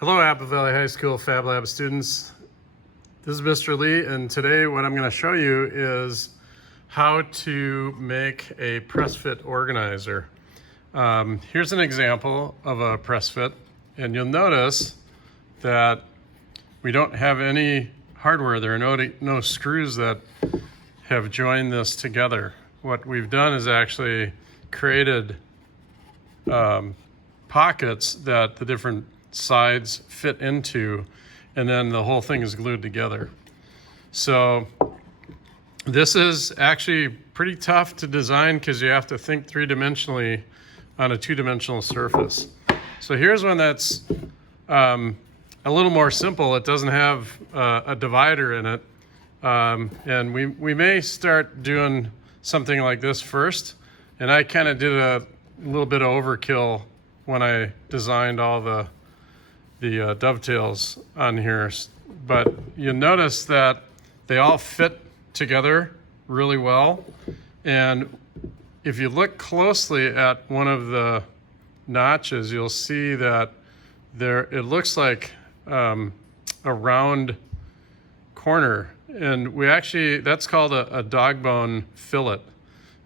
Hello, Apple Valley High School Fab Lab students. This is Mr. Lee, and today what I'm going to show you is how to make a press fit organizer. Here's an example of a press fit, and you'll notice that we don't have any hardware. There are no screws that have joined this together. What we've done is actually created pockets that the different sides fit into, and then the whole thing is glued together. So this is actually pretty tough to design because you have to think three-dimensionally on a two-dimensional surface. So here's one that's a little more simple. It doesn't have a divider in it, and we may start doing something like this first. And I kind of did a little bit of overkill when I designed all the dovetails on here, but you notice that they all fit together really well. And if you look closely at one of the notches, you'll see that it looks like a round corner, and that's called a dog bone fillet.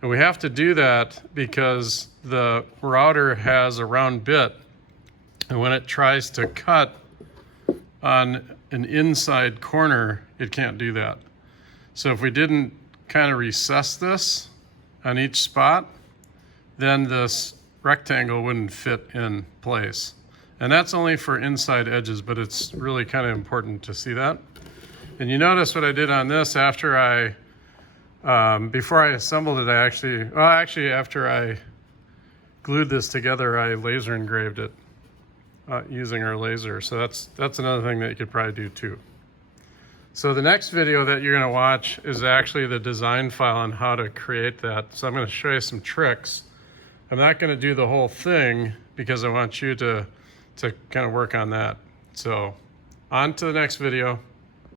And we have to do that because the router has a round bit, and when it tries to cut on an inside corner, it can't do that. So if we didn't kind of recess this on each spot, then this rectangle wouldn't fit in place. And that's only for inside edges, but it's really kind of important to see that. And you notice what I did on this after before I assembled it, after I glued this together, I laser engraved it using our laser. So that's another thing that you could probably do too. So the next video that you're going to watch is actually the design file on how to create that. So I'm going to show you some tricks. I'm not going to do the whole thing because I want you to kind of work on that. So on to the next video.